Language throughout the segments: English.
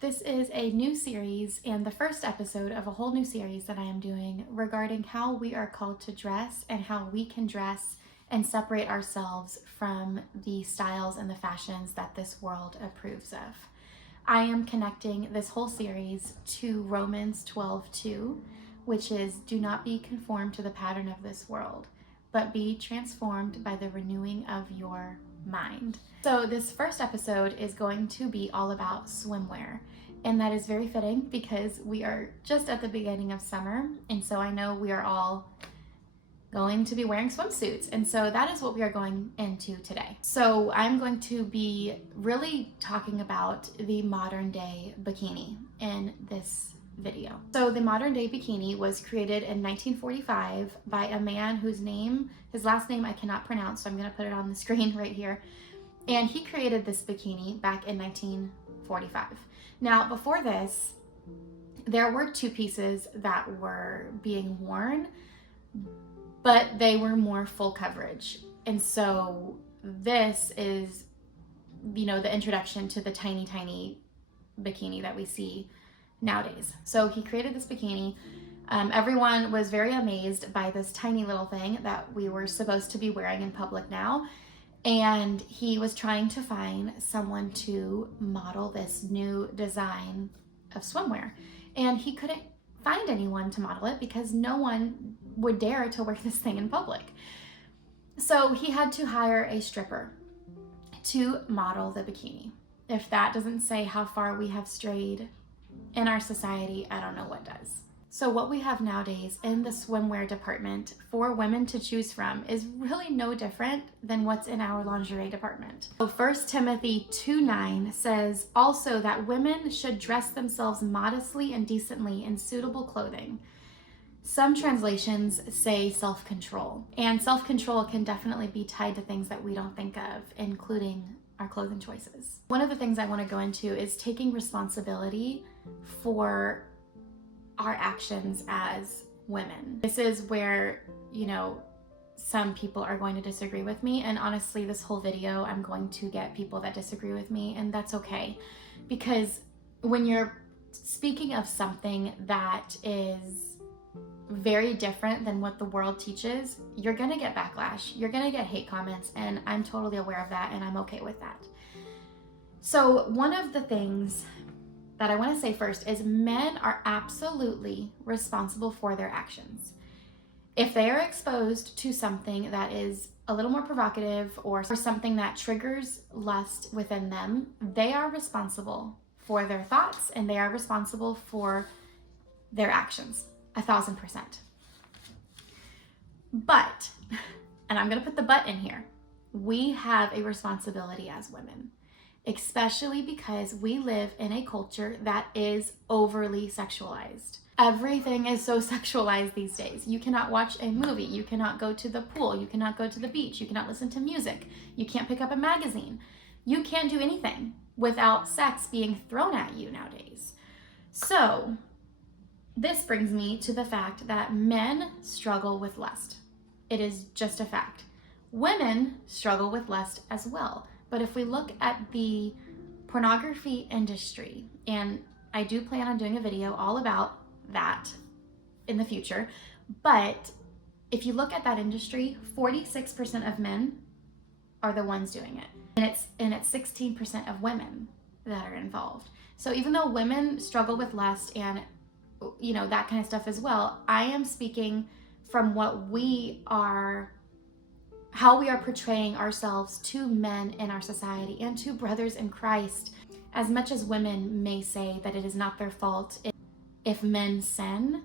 This is a new series and the first episode of a whole new series that I am doing regarding how we are called to dress and how we can dress and separate ourselves from the styles and the fashions that this world approves of. I am connecting this whole series to Romans 12:2, which is, "Do not be conformed to the pattern of this world, but be transformed by the renewing of your mind." So this first episode is going to be all about swimwear, and that is very fitting because we are just at the beginning of summer, and so I know we are all going to be wearing swimsuits, and so that is what we are going into today. So I'm going to be really talking about the modern day bikini in this video. So the modern day bikini was created in 1945 by a man whose last name I cannot pronounce, so I'm going to put it on the screen right here. And he created this bikini back in 1945. Now, before this, there were two pieces that were being worn, but they were more full coverage. And so this is, the introduction to the tiny, tiny bikini that we see nowadays. So he created this bikini. Everyone was very amazed by this tiny little thing that we were supposed to be wearing in public now. And he was trying to find someone to model this new design of swimwear. And he couldn't find anyone to model it because no one would dare to wear this thing in public. So he had to hire a stripper to model the bikini. If that doesn't say how far we have strayed in our society, I don't know what does. So what we have nowadays in the swimwear department for women to choose from is really no different than what's in our lingerie department. So 1 Timothy 2:9 says also that women should dress themselves modestly and decently in suitable clothing. Some translations say self-control, and self-control can definitely be tied to things that we don't think of, including our clothing choices. One of the things I want to go into is taking responsibility for our actions as women. This is where, some people are going to disagree with me, and honestly, this whole video, I'm going to get people that disagree with me, and that's okay. Because when you're speaking of something that is very different than what the world teaches, you're gonna get backlash, you're gonna get hate comments, and I'm totally aware of that, and I'm okay with that. So one of the things that I want to say first is men are absolutely responsible for their actions. If they are exposed to something that is a little more provocative or something that triggers lust within them, they are responsible for their thoughts and they are responsible for their actions, 1,000%. But, and I'm going to put the but in here, we have a responsibility as women. Especially because we live in a culture that is overly sexualized. Everything is so sexualized these days. You cannot watch a movie, you cannot go to the pool, you cannot go to the beach, you cannot listen to music, you can't pick up a magazine. You can't do anything without sex being thrown at you nowadays. So this brings me to the fact that men struggle with lust. It is just a fact. Women struggle with lust as well. But if we look at the pornography industry, and I do plan on doing a video all about that in the future, but if you look at that industry, 46% of men are the ones doing it. And it's 16% of women that are involved. So even though women struggle with lust and that kind of stuff as well, I am speaking from how we are portraying ourselves to men in our society and to brothers in Christ. As much as women may say that it is not their fault if men sin,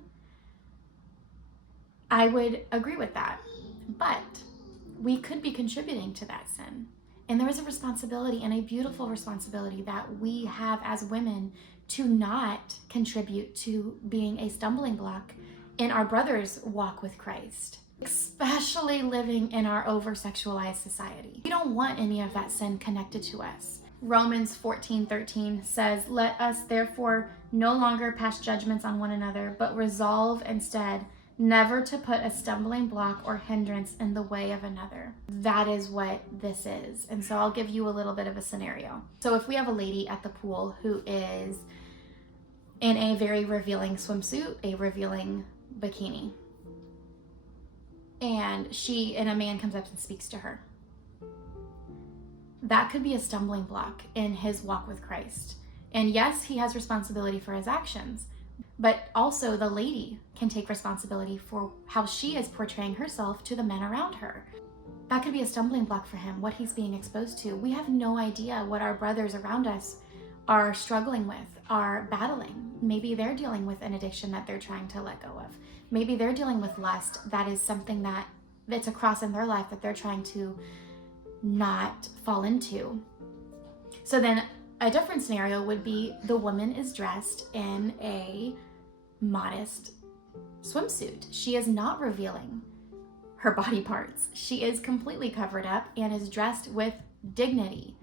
I would agree with that. But we could be contributing to that sin. And there is a responsibility, and a beautiful responsibility, that we have as women to not contribute to being a stumbling block in our brother's walk with Christ. Especially living in our over-sexualized society. We don't want any of that sin connected to us. Romans 14:13 says, "Let us therefore no longer pass judgments on one another, but resolve instead never to put a stumbling block or hindrance in the way of another." That is what this is. And so I'll give you a little bit of a scenario. So if we have a lady at the pool who is in a very revealing swimsuit, a revealing bikini. And a man comes up and speaks to her. That could be a stumbling block in his walk with Christ. And yes, he has responsibility for his actions, but also the lady can take responsibility for how she is portraying herself to the men around her. That could be a stumbling block for him, what he's being exposed to. We have no idea what our brothers around us are struggling with, are battling. Maybe they're dealing with an addiction that they're trying to let go of. Maybe they're dealing with lust. That is something that's a cross in their life that they're trying to not fall into. So then a different scenario would be the woman is dressed in a modest swimsuit. She is not revealing her body parts. She is completely covered up and is dressed with dignity.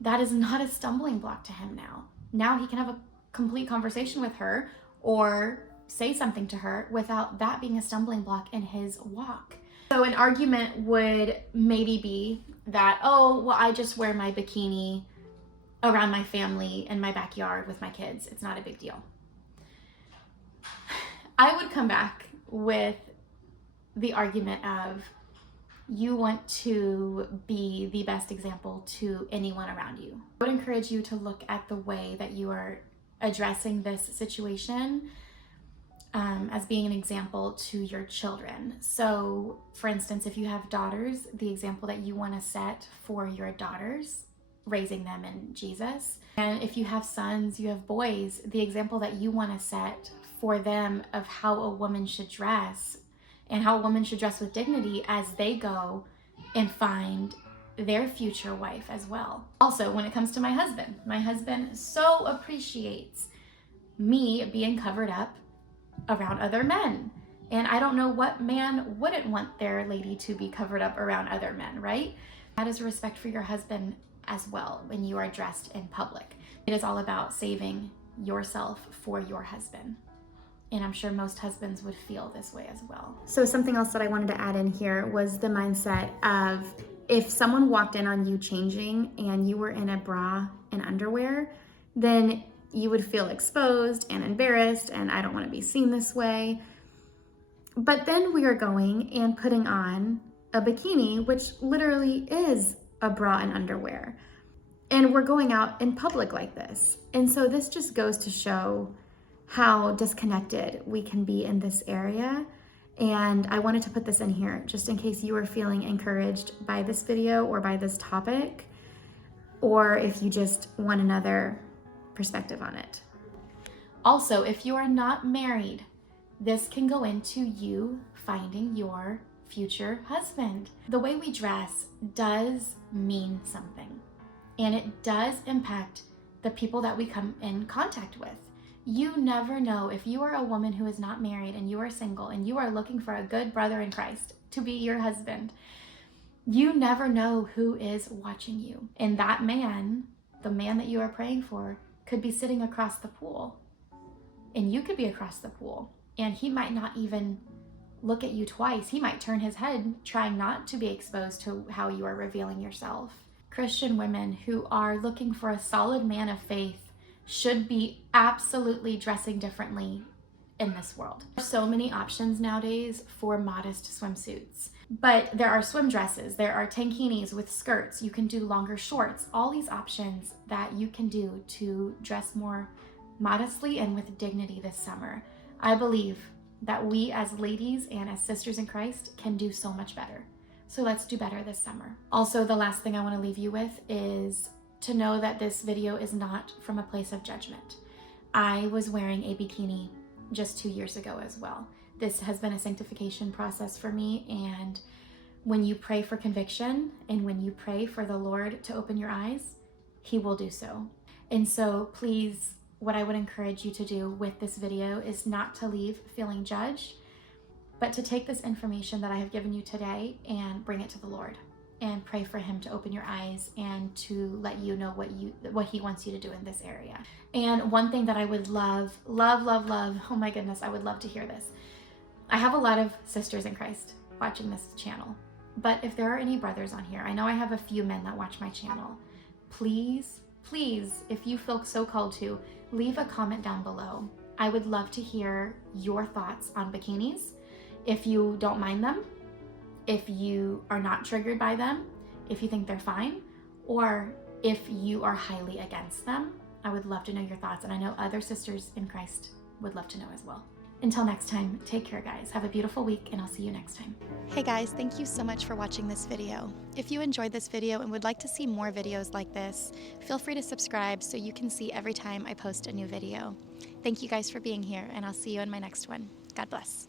That is not a stumbling block to him now. Now he can have a complete conversation with her or say something to her without that being a stumbling block in his walk. So an argument would maybe be that, oh, well, I just wear my bikini around my family in my backyard with my kids. It's not a big deal. I would come back with the argument of, you want to be the best example to anyone around you. I would encourage you to look at the way that you are addressing this situation as being an example to your children. So for instance, if you have daughters, the example that you want to set for your daughters, raising them in Jesus. And if you have sons, you have boys, the example that you want to set for them of how a woman should dress and how a woman should dress with dignity as they go and find their future wife as well. Also, when it comes to my husband so appreciates me being covered up around other men. And I don't know what man wouldn't want their lady to be covered up around other men, right? That is respect for your husband as well when you are dressed in public. It is all about saving yourself for your husband. And I'm sure most husbands would feel this way as well. So something else that I wanted to add in here was the mindset of, if someone walked in on you changing and you were in a bra and underwear, then you would feel exposed and embarrassed, and I don't want to be seen this way. But then we are going and putting on a bikini, which literally is a bra and underwear. And we're going out in public like this. And so this just goes to show how disconnected we can be in this area. And I wanted to put this in here just in case you are feeling encouraged by this video or by this topic, or if you just want another perspective on it. Also, if you are not married, this can go into you finding your future husband. The way we dress does mean something, and it does impact the people that we come in contact with. You never know, if you are a woman who is not married and you are single and you are looking for a good brother in Christ to be your husband, you never know who is watching you. And that man, the man that you are praying for, could be sitting across the pool, and you could be across the pool, and he might not even look at you twice. He might turn his head, trying not to be exposed to how you are revealing yourself. Christian women who are looking for a solid man of faith should be absolutely dressing differently in this world. There's so many options nowadays for modest swimsuits. But there are swim dresses, there are tankinis with skirts, you can do longer shorts, all these options that you can do to dress more modestly and with dignity this summer. I believe that we as ladies and as sisters in Christ can do so much better. So let's do better this summer. Also, the last thing I want to leave you with is to know that this video is not from a place of judgment. I was wearing a bikini just 2 years ago as well. This has been a sanctification process for me, and when you pray for conviction and when you pray for the Lord to open your eyes, He will do so. And so please, what I would encourage you to do with this video is not to leave feeling judged, but to take this information that I have given you today and bring it to the Lord and pray for Him to open your eyes and to let you know what He wants you to do in this area. And one thing that I would love, oh my goodness, I would love to hear this. I have a lot of sisters in Christ watching this channel, but if there are any brothers on here, I know I have a few men that watch my channel. Please, if you feel so called to, leave a comment down below. I would love to hear your thoughts on bikinis. If you don't mind them, if you are not triggered by them, if you think they're fine, or if you are highly against them. I would love to know your thoughts, and I know other sisters in Christ would love to know as well. Until next time, take care, guys. Have a beautiful week, and I'll see you next time. Hey guys, thank you so much for watching this video. If you enjoyed this video and would like to see more videos like this, feel free to subscribe so you can see every time I post a new video. Thank you guys for being here, and I'll see you in my next one. God bless.